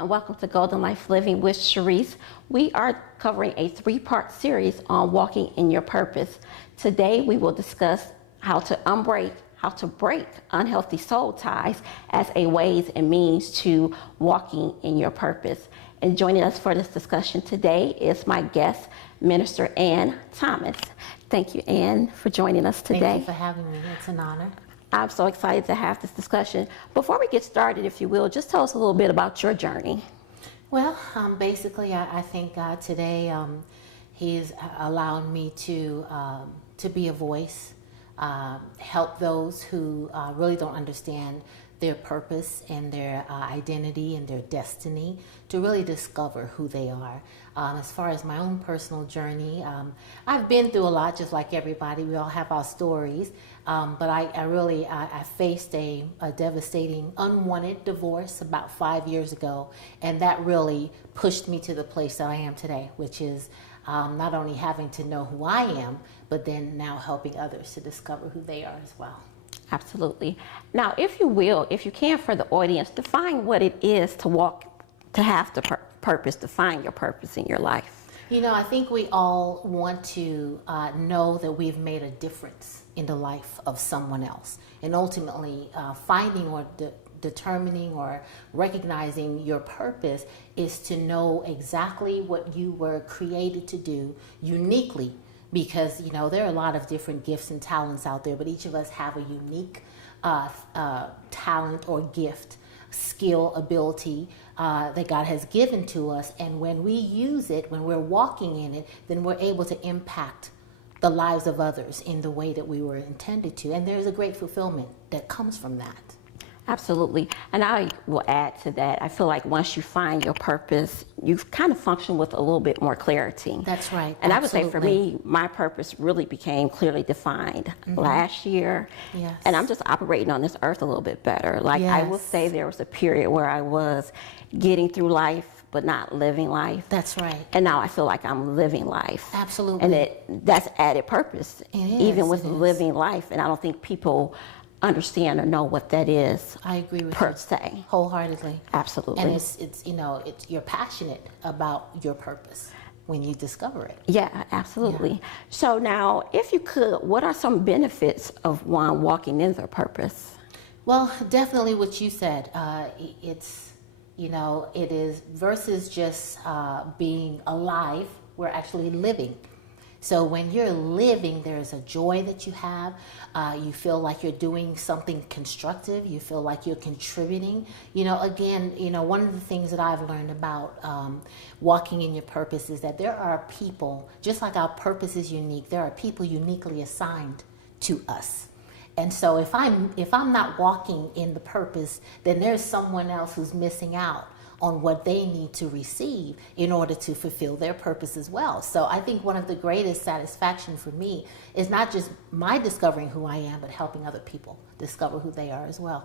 and welcome to Golden Life Living with Charise. We are covering a three-part series on walking in your purpose. Today we will discuss how to break unhealthy soul ties as a ways and means to walking in your purpose. And joining us for this discussion today is my guest, Minister Ann Thomas. Thank you, Ann, for joining us today. Thank you for having me. It's an honor. I'm so excited to have this discussion. Before we get started, if you will, just tell us a little bit about your journey. Well, basically, I thank God today. He's allowed me to be a voice, help those who really don't understand their purpose and their identity and their destiny to really discover who they are. As far as my own personal journey, I've been through a lot, just like everybody. We all have our stories, but I faced a devastating, unwanted divorce about 5 years ago, and that really pushed me to the place that I am today, which is not only having to know who I am, but then now helping others to discover who they are as well. Absolutely. Now, if you will, if you can, for the audience, define what it is to have the purpose, define your purpose in your life. You know, I think we all want to know that we've made a difference in the life of someone else. And ultimately, finding or determining or recognizing your purpose is to know exactly what you were created to do uniquely. Because, you know, there are a lot of different gifts and talents out there, but each of us have a unique talent or gift, skill, ability that God has given to us. And when we use it, when we're walking in it, then we're able to impact the lives of others in the way that we were intended to. And there's a great fulfillment that comes from that. Absolutely. And I will add to that, I feel like once you find your purpose, you kind of function with a little bit more clarity. That's right. And Absolutely. I would say for me, my purpose really became clearly defined last year. Yes. And I'm just operating on this earth a little bit better. Like I will say there was a period where I was getting through life, but not living life. That's right. And now I feel like I'm living life. Absolutely. And that's added purpose, even with living life. And I don't think people understand or know what that is. I agree with per you se. wholeheartly. Absolutely. And it's you're passionate about your purpose when you discover it. Yeah, absolutely. Yeah. So now, if you could, what are some benefits of one walking in their purpose? Well, definitely what you said. It is versus just being alive. We're actually living. So when you're living, there's a joy that you have. You feel like you're doing something constructive. You feel like you're contributing. You know, again, one of the things that I've learned about walking in your purpose is that there are people, just like our purpose is unique, there are people uniquely assigned to us. And so if I'm not walking in the purpose, then there's someone else who's missing out on what they need to receive in order to fulfill their purpose as well. So I think one of the greatest satisfaction for me is not just my discovering who I am, but helping other people discover who they are as well.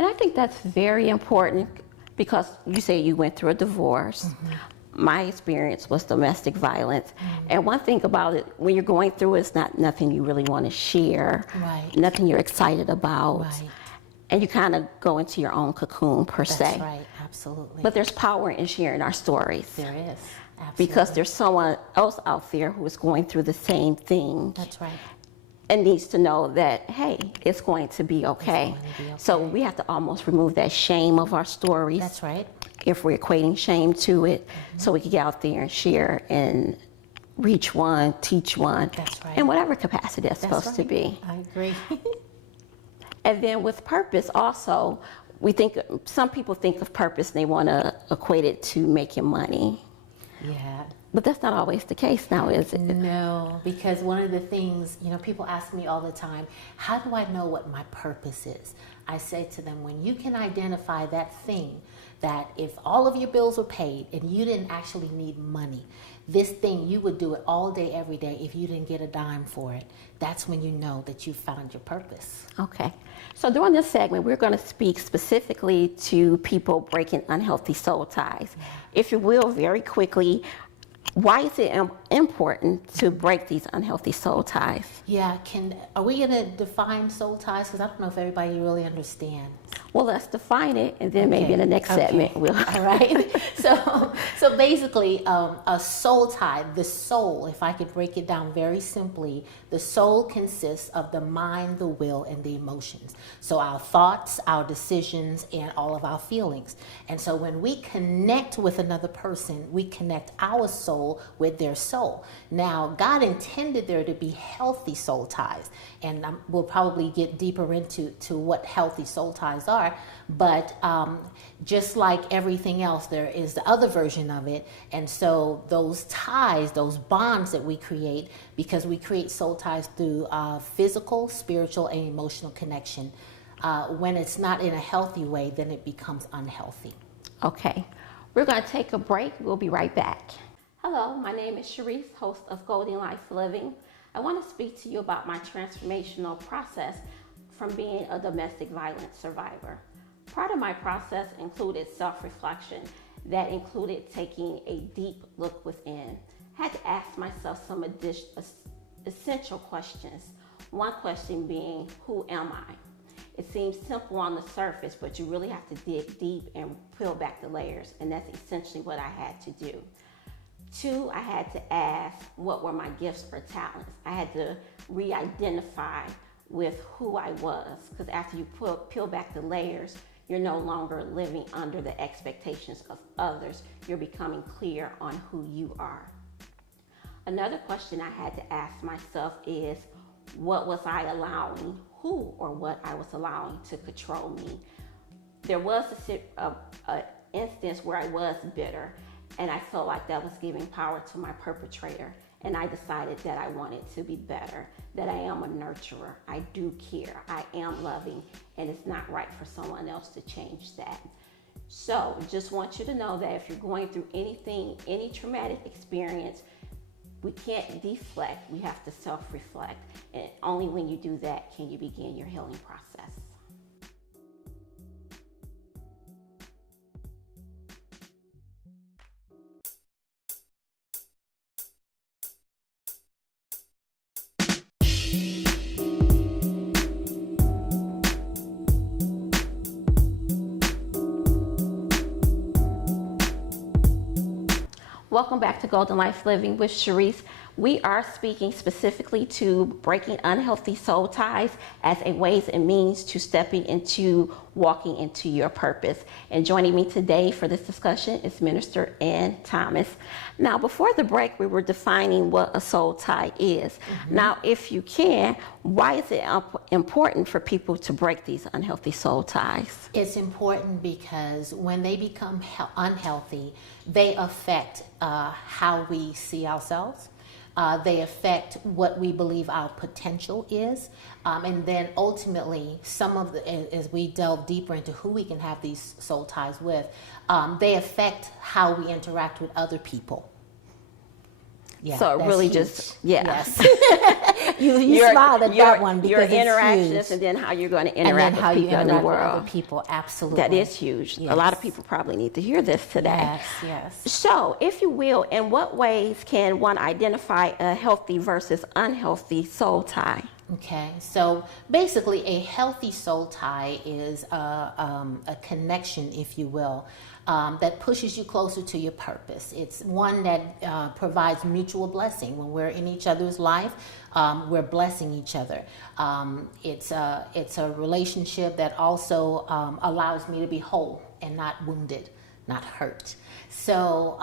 And I think that's very important because you say you went through a divorce. My experience was domestic violence. And one thing about it, when you're going through it, it's not nothing you really want to share, nothing you're excited about. And you kind of go into your own cocoon per se. That's right, absolutely. But there's power in sharing our stories. There is, absolutely. Because there's someone else out there who is going through the same thing. That's right. And needs to know that, hey, it's going to be okay. So we have to almost remove that shame of our stories. That's right. If we're equating shame to it, so we can get out there and share and reach one, teach one. That's right. In whatever capacity that's supposed to be. I agree. And then with purpose also, some people think of purpose and they want to equate it to making money. Yeah. But that's not always the case now, is it? No, because one of the things, people ask me all the time, how do I know what my purpose is? I say to them, when you can identify that thing, that if all of your bills were paid and you didn't actually need money, this thing, you would do it all day, every day if you didn't get a dime for it. That's when you know that you found your purpose. Okay. So during this segment, we're going to speak specifically to people breaking unhealthy soul ties. If you will, very quickly, why is it important to break these unhealthy soul ties? Yeah, are we going to define soul ties? Because I don't know if everybody really understands. Well, let's define it, and then maybe in the next segment we'll. All right. So basically, a soul tie, the soul, if I could break it down very simply, the soul consists of the mind, the will, and the emotions. So our thoughts, our decisions, and all of our feelings. And so when we connect with another person, we connect our soul with their soul. Now, God intended there to be healthy soul ties, and we'll probably get deeper into what healthy soul ties are. But just like everything else, there is the other version of it. And so those ties, those bonds that we create, because we create soul ties through physical, spiritual, and emotional connection, when it's not in a healthy way, then it becomes unhealthy. Okay, we're going to take a break. We'll be right back. Hello, my name is Charise, host of Golden Life Living. I want to speak to you about my transformational process from being a domestic violence survivor. Part of my process included self-reflection that included taking a deep look within. I had to ask myself some essential questions. One question being, who am I? It seems simple on the surface, but you really have to dig deep and peel back the layers, and that's essentially what I had to do. 2, I had to ask, what were my gifts or talents? I had to re-identify with who I was, because after you peel back the layers, you're no longer living under the expectations of others. You're becoming clear on who you are. Another question I had to ask myself is, what was I allowing, who or what I was allowing to control me? There was an instance where I was bitter, and I felt like that was giving power to my perpetrator. And I decided that I wanted to be better, that I am a nurturer, I do care, I am loving, and it's not right for someone else to change that. So just want you to know that if you're going through anything, any traumatic experience, we can't deflect, we have to self-reflect. And only when you do that can you begin your healing process. Welcome back to Golden Life Living with Charise. We are speaking specifically to breaking unhealthy soul ties as a ways and means to stepping into walking into your purpose. And joining me today for this discussion is Minister Ann Thomas. Now, before the break, we were defining what a soul tie is. Mm-hmm. Now, if you can, why is it important for people to break these unhealthy soul ties? It's important because when they become unhealthy, they affect how we see ourselves. They affect what we believe our potential is. And then ultimately, as we delve deeper into who we can have these soul ties with, they affect how we interact with other people. Yeah, so it really huge. Just, yes. you smiled at that one because your it's interactions huge. And then how you're going to interact with people in the world. With other people, absolutely. That is huge. Yes. A lot of people probably need to hear this today. Yes. So, if you will, in what ways can one identify a healthy versus unhealthy soul tie? Okay, so basically a healthy soul tie is a connection, if you will, that pushes you closer to your purpose. It's one that provides mutual blessing. When we're in each other's life, we're blessing each other. It's a relationship that also allows me to be whole and not wounded, not hurt. So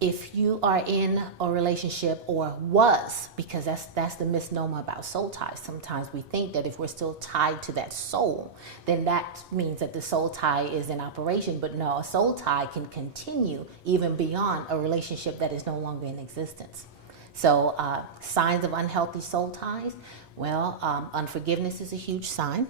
if you are in a relationship or was, because that's the misnomer about soul ties. Sometimes we think that if we're still tied to that soul, then that means that the soul tie is in operation. But no, a soul tie can continue even beyond a relationship that is no longer in existence. So signs of unhealthy soul ties, well, unforgiveness is a huge sign.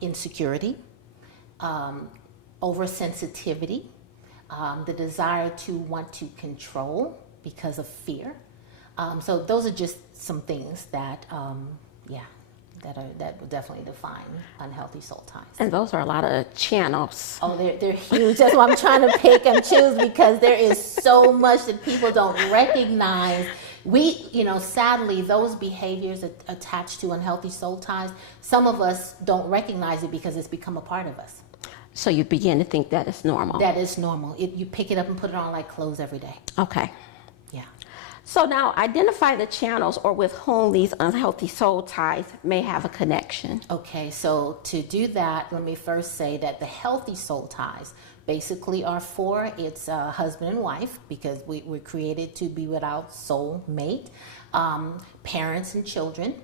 Insecurity, oversensitivity, the desire to want to control because of fear. So those are just some things that, that would definitely define unhealthy soul ties. And those are a lot of channels. Oh, they're huge. That's why I'm trying to pick and choose, because there is so much that people don't recognize Sadly, those behaviors attached to unhealthy soul ties, some of us don't recognize it because it's become a part of us. So you begin to think that it's normal. That is normal. You pick it up and put it on like clothes every day. Okay. Yeah. So now identify the channels or with whom these unhealthy soul ties may have a connection. Okay, so to do that, let me first say that the healthy soul ties basically are four. It's husband and wife, because we're created to be with our soul mate, parents and children,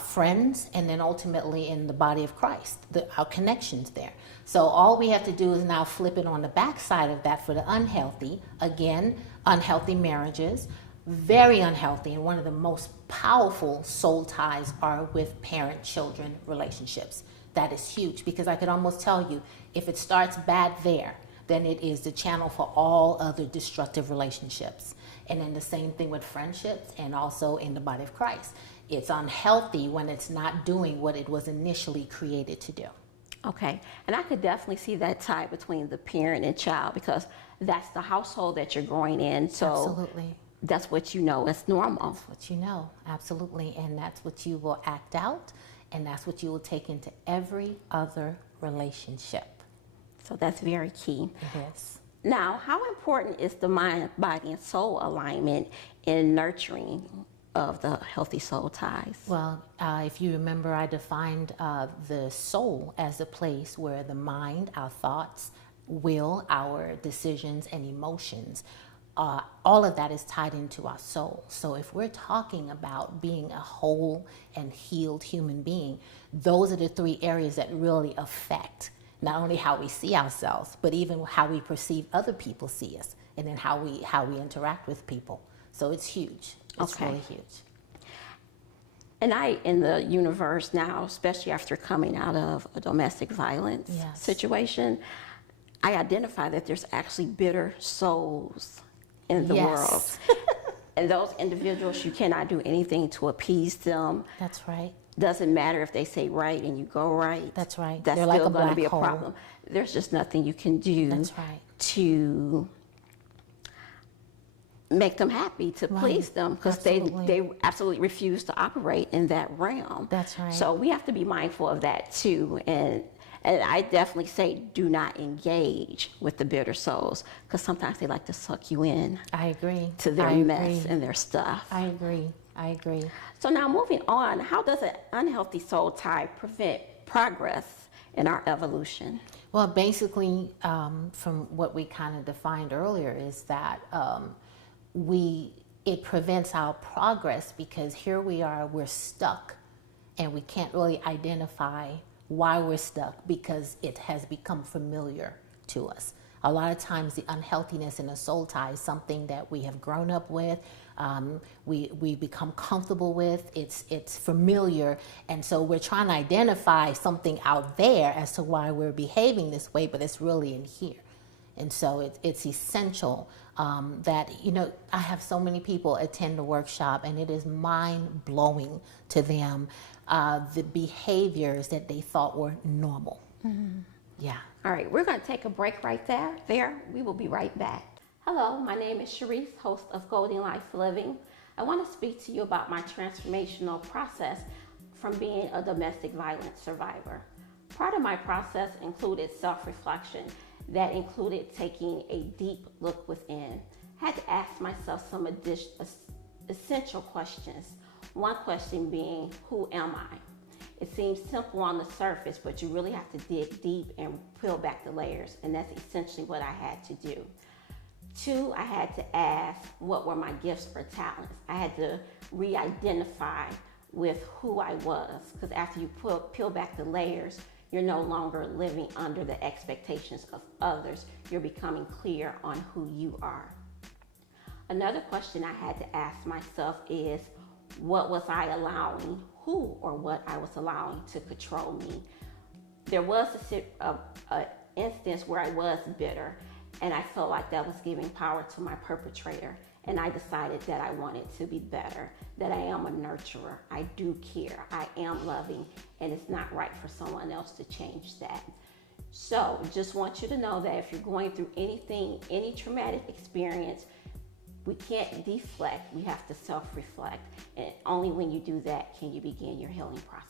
friends, and then ultimately in the body of Christ, our connections there. So all we have to do is now flip it on the back side of that for the unhealthy. Again, unhealthy marriages, very unhealthy, and one of the most powerful soul ties are with parent-children relationships. That is huge, because I could almost tell you, if it starts bad there, then it is the channel for all other destructive relationships. And then the same thing with friendships and also in the body of Christ. It's unhealthy when it's not doing what it was initially created to do. Okay, and I could definitely see that tie between the parent and child, because that's the household that you're growing in. So Absolutely. that's what you know is normal. That's what you know, absolutely. And that's what you will act out, and that's what you will take into every other relationship. So that's very key. Yes. Now, how important is the mind, body, and soul alignment in nurturing of the healthy soul ties? Well, if you remember, I defined the soul as a place where the mind, our thoughts, will, our decisions, and emotions, all of that is tied into our soul. So if we're talking about being a whole and healed human being, those are the three areas that really affect not only how we see ourselves, but even how we perceive other people see us, and then how we interact with people. So it's huge. It's really huge. And in the universe now, especially after coming out of a domestic violence situation, I identify that there's actually bitter souls in the world. And those individuals, you cannot do anything to appease them. That's right. Doesn't matter if they say right and you go right. That's right. That's They're still like a going to black be a hole. problem. There's just nothing you can do That's right. to make them happy, to please them, because they absolutely refuse to operate in that realm. That's right. So we have to be mindful of that too. And I definitely say do not engage with the bitter souls, because sometimes they like to suck you in. I agree. To their mess and their stuff. I agree. So now moving on, how does an unhealthy soul tie prevent progress in our evolution? Well, basically, from what we kind of defined earlier, is that it prevents our progress, because here we are, we're stuck, and we can't really identify why we're stuck, because it has become familiar to us. A lot of times the unhealthiness in a soul tie is something that we have grown up with, we become comfortable with, it's familiar, and so we're trying to identify something out there as to why we're behaving this way, but it's really in here. And so it's essential that, I have so many people attend the workshop, and it is mind-blowing to them, the behaviors that they thought were normal. Mm-hmm. Yeah. All right, we're going to take a break right there. We will be right back. Hello, my name is Charise, host of Golden Life Living. I want to speak to you about my transformational process from being a domestic violence survivor. Part of my process included self-reflection. That included taking a deep look within. I had to ask myself some essential questions. One question being, who am I? It seems simple on the surface, but you really have to dig deep and peel back the layers, and that's essentially what I had to do. Two, I had to ask, what were my gifts or talents? I had to re-identify with who I was, because after you peel back the layers, you're no longer living under the expectations of others. You're becoming clear on who you are. Another question I had to ask myself is, what was I allowing, who or what I was allowing to control me? There was a instance where I was bitter, and I felt like that was giving power to my perpetrator. And I decided that I wanted to be better, that I am a nurturer, I do care, I am loving, and it's not right for someone else to change that. So just want you to know that if you're going through anything, any traumatic experience, we can't deflect, we have to self-reflect. And only when you do that can you begin your healing process.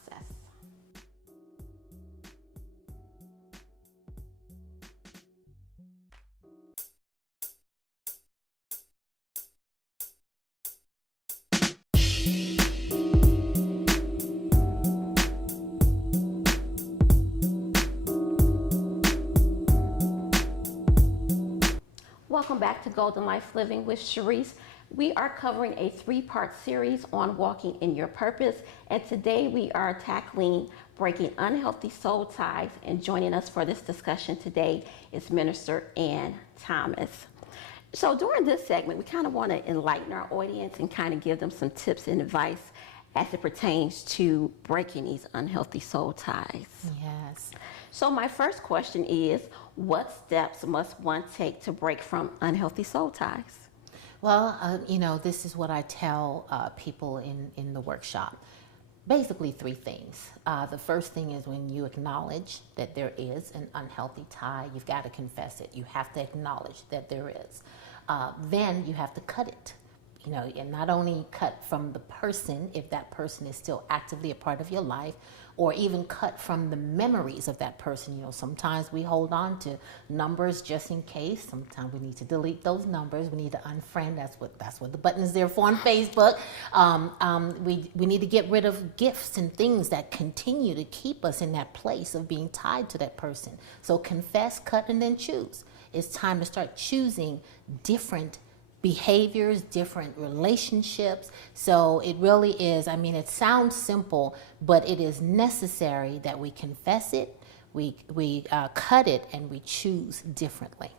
Welcome back to Golden Life Living with Charise. We are covering a 3-part series on walking in your purpose, and today we are tackling breaking unhealthy soul ties. And joining us for this discussion today is Minister Ann Thomas. So during this segment, we kind of want to enlighten our audience and kind of give them some tips and advice as it pertains to breaking these unhealthy soul ties. Yes. So my first question is, what steps must one take to break from unhealthy soul ties? Well, this is what I tell people in the workshop. Basically 3 things. The first thing is when you acknowledge that there is an unhealthy tie, you've got to confess it. You have to acknowledge that there is. Then you have to cut it. And not only cut from the person, if that person is still actively a part of your life, or even cut from the memories of that person. Sometimes we hold on to numbers just in case. Sometimes we need to delete those numbers. We need to unfriend. That's what the button is there for on Facebook. We need to get rid of gifts and things that continue to keep us in that place of being tied to that person. So confess, cut, and then choose. It's time to start choosing different behaviors, different relationships. So it really is, it sounds simple, but it is necessary that we confess it, we cut it, and we choose differently.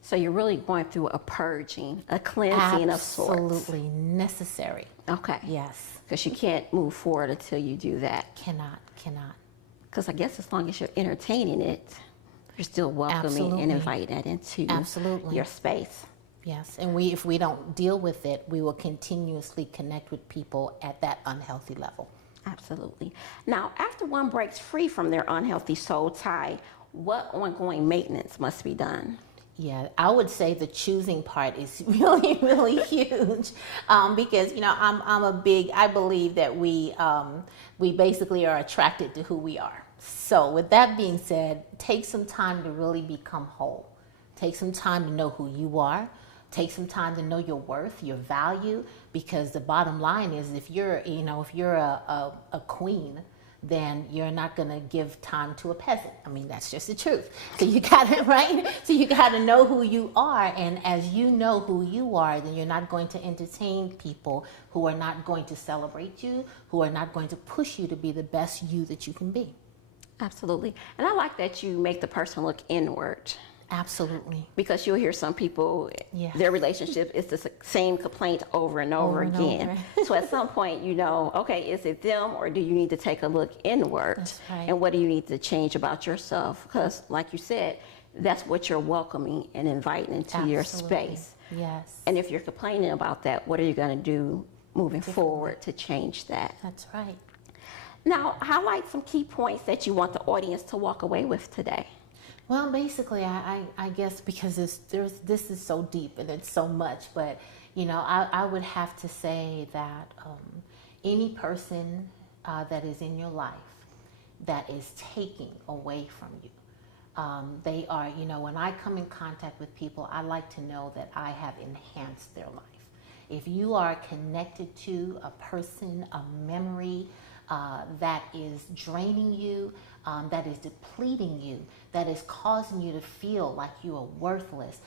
So you're really going through a purging, a cleansing of sorts. Absolutely necessary. Okay. Yes. Because you can't move forward until you do that. Cannot. Because I guess as long as you're entertaining it, you're still welcoming and inviting it into your space. Yes, and if we don't deal with it, we will continuously connect with people at that unhealthy level. Absolutely. Now, after one breaks free from their unhealthy soul tie, what ongoing maintenance must be done? Yeah, I would say the choosing part is really, really huge, because I believe that we basically are attracted to who we are. So with that being said, take some time to really become whole. Take some time to know who you are. Take some time to know your worth, your value, because the bottom line is if you're a queen, then you're not going to give time to a peasant. That's just the truth. So you got it, right? So you got to know who you are. And as you know who you are, then you're not going to entertain people who are not going to celebrate you, who are not going to push you to be the best you that you can be. Absolutely. And I like that you make the person look inward. Absolutely. Because you'll hear some people, their relationship is the same complaint over and over again. So at some point, okay, is it them or do you need to take a look inward? That's right. And what do you need to change about yourself? Because like you said, that's what you're welcoming and inviting into your space. Yes. And if you're complaining about that, what are you going to do moving forward to change that? That's right. Now, highlight some key points that you want the audience to walk away with today. Well, basically, I guess because this is so deep and it's so much, but I would have to say that any person that is in your life that is taking away from you, they are, when I come in contact with people, I like to know that I have enhanced their life. If you are connected to a person, a memory that is draining you, that is depleting you, that is causing you to feel like you are worthless,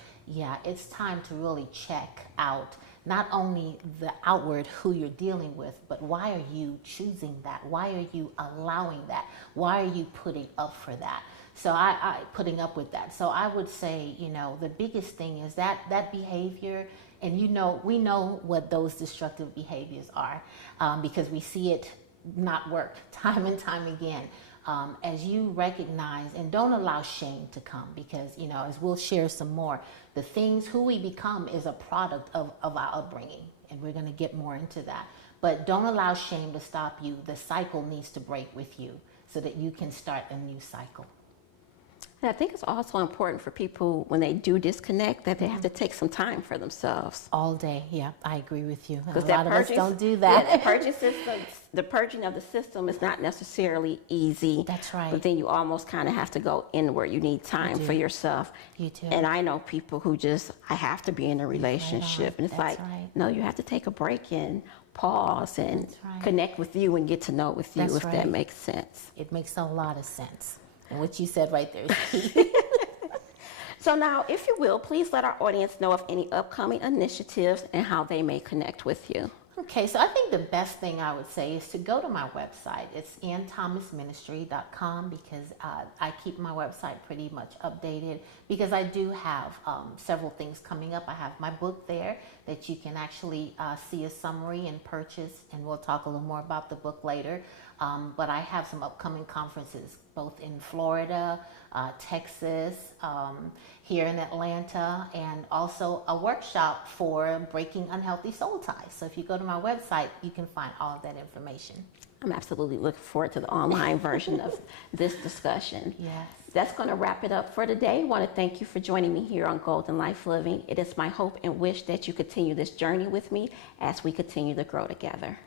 it's time to really check out not only the outward who you're dealing with, but why are you choosing that? Why are you allowing that? Why are you putting up for that? So I putting up with that. So I would say, the biggest thing is that behavior, and we know what those destructive behaviors are, because we see it not work time and time again. As you recognize, and don't allow shame to come, because as we'll share some more, who we become is a product of our upbringing, and we're going to get more into that. But don't allow shame to stop you. The cycle needs to break with you so that you can start a new cycle. And I think it's also important for people when they do disconnect that they have to take some time for themselves. All day, yeah, I agree with you. A Because lot of us don't do that. Yeah, the purging of the system is not necessarily easy. That's right. But then you almost kind of have to go inward. You need time for yourself. You do. And I know people who just, I have to be in a relationship. And it's That's like, right. no, you have to take a break and pause and right. connect with you and get to know with you, That's if right. that makes sense. It makes a lot of sense. And what you said right there is key. So now, if you will, please let our audience know of any upcoming initiatives and how they may connect with you. Okay, so I think the best thing I would say is to go to my website. It's anthomasministry.com because I keep my website pretty much updated because I do have several things coming up. I have my book there that you can actually see a summary and purchase, and we'll talk a little more about the book later. But I have some upcoming conferences both in Florida, Texas, here in Atlanta, and also a workshop for breaking unhealthy soul ties. So if you go to my website, you can find all of that information. I'm absolutely looking forward to the online version of this discussion. Yes. That's going to wrap it up for today. I want to thank you for joining me here on Golden Life Living. It is my hope and wish that you continue this journey with me as we continue to grow together.